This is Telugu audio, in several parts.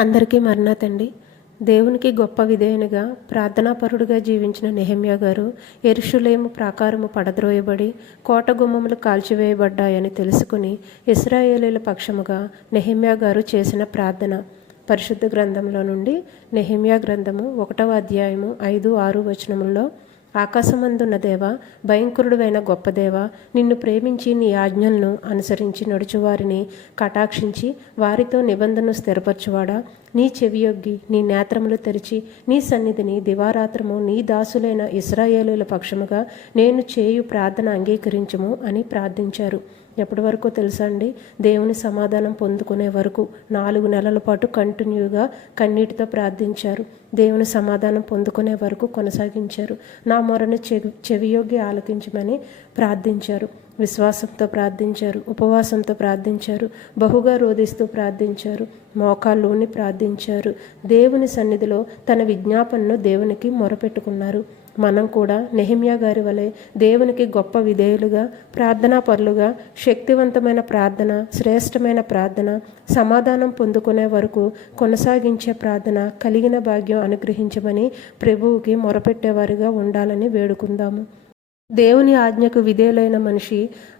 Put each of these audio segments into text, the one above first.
అందరికీ మరణాతండి. దేవునికి గొప్ప విధేయునిగా ప్రార్థనాపరుడుగా జీవించిన నెహెమ్యా గారు యెరూషలేము ప్రాకారము పడద్రోయబడి కోట గుమ్మములు కాల్చివేయబడ్డాయని తెలుసుకుని ఇశ్రాయేలీయుల పక్షముగా నెహెమ్యా గారు చేసిన ప్రార్థన. పరిశుద్ధ గ్రంథంలో నుండి నెహెమ్యా గ్రంథము 1వ అధ్యాయము 5-6 వచనములలో, ఆకాశమందున్న దేవ, భయంకరుడువైన గొప్ప దేవ, నిన్ను ప్రేమించి నీ ఆజ్ఞలను అనుసరించి నడుచువారిని కటాక్షించి వారితో నిబంధనను స్థిరపరచువాడా, నీ చెవియొగ్గి నీ నేత్రములు తెరిచి నీ సన్నిధిని దివారాత్రము నీ దాసులైన ఇశ్రాయేలీయుల పక్షముగా నేను చేయు ప్రార్థన అంగీకరించుము అని ప్రార్థించారు. ఎప్పటి వరకు తెలుసా అండి? దేవుని సమాధానం పొందుకునే వరకు 4 నెలల పాటు కంటిన్యూగా కన్నీటితో ప్రార్థించారు. దేవుని సమాధానం పొందుకునే వరకు కొనసాగించారు. నా మొరను చెవియొగ్గి ఆలకించమని ప్రార్థించారు. విశ్వాసంతో ప్రార్థించారు, ఉపవాసంతో ప్రార్థించారు, బహుగా రోధిస్తూ ప్రార్థించారు, మోకాళ్ళూని ప్రార్థించారు. దేవుని సన్నిధిలో తన విజ్ఞాపనను దేవునికి మొరపెట్టుకున్నారు. మనం కూడా నెహెమ్యా గారి వలె దేవునికి గొప్ప విధేయులుగా, ప్రార్థనాపరులుగా, శక్తివంతమైన ప్రార్థన, శ్రేష్టమైన ప్రార్థన, సమాధానం పొందుకునే వరకు కొనసాగించే ప్రార్థన కలిగిన భాగ్యం అనుగ్రహించమని ప్రభువుకి మొరపెట్టేవారిగా ఉండాలని వేడుకుందాము. దేవుని ఆజ్ఞకు విధేయులైన మనిషి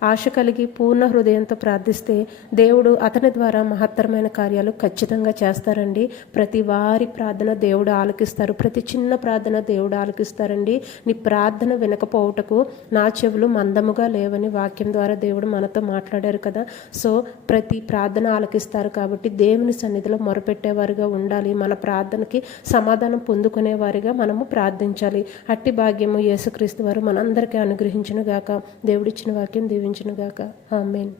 ఆశ కలిగి పూర్ణ హృదయంతో ప్రార్థిస్తే దేవుడు అతని ద్వారా మహత్తరమైన కార్యాలు ఖచ్చితంగా చేస్తారండి. ప్రతి వారి ప్రార్థన దేవుడు ఆలకిస్తారు. ప్రతి చిన్న ప్రార్థన దేవుడు ఆలకిస్తారండి. నీ ప్రార్థన వినకపోవుటకు నా చెవులు మందముగా లేవని వాక్యం ద్వారా దేవుడు మనతో మాట్లాడారు కదా. సో ప్రతి ప్రార్థన ఆలకిస్తారు కాబట్టి దేవుని సన్నిధిలో మొరపెట్టేవారిగా ఉండాలి. మన ప్రార్థనకి సమాధానం పొందుకునేవారిగా మనము ప్రార్థించాలి. అట్టి భాగ్యము యేసుక్రీస్తు వారు మనందరికీ అనుగ్రహించునుగాక. దేవుడిచ్చిన వాక్యం దీవించునుగాక. ఆమేన్.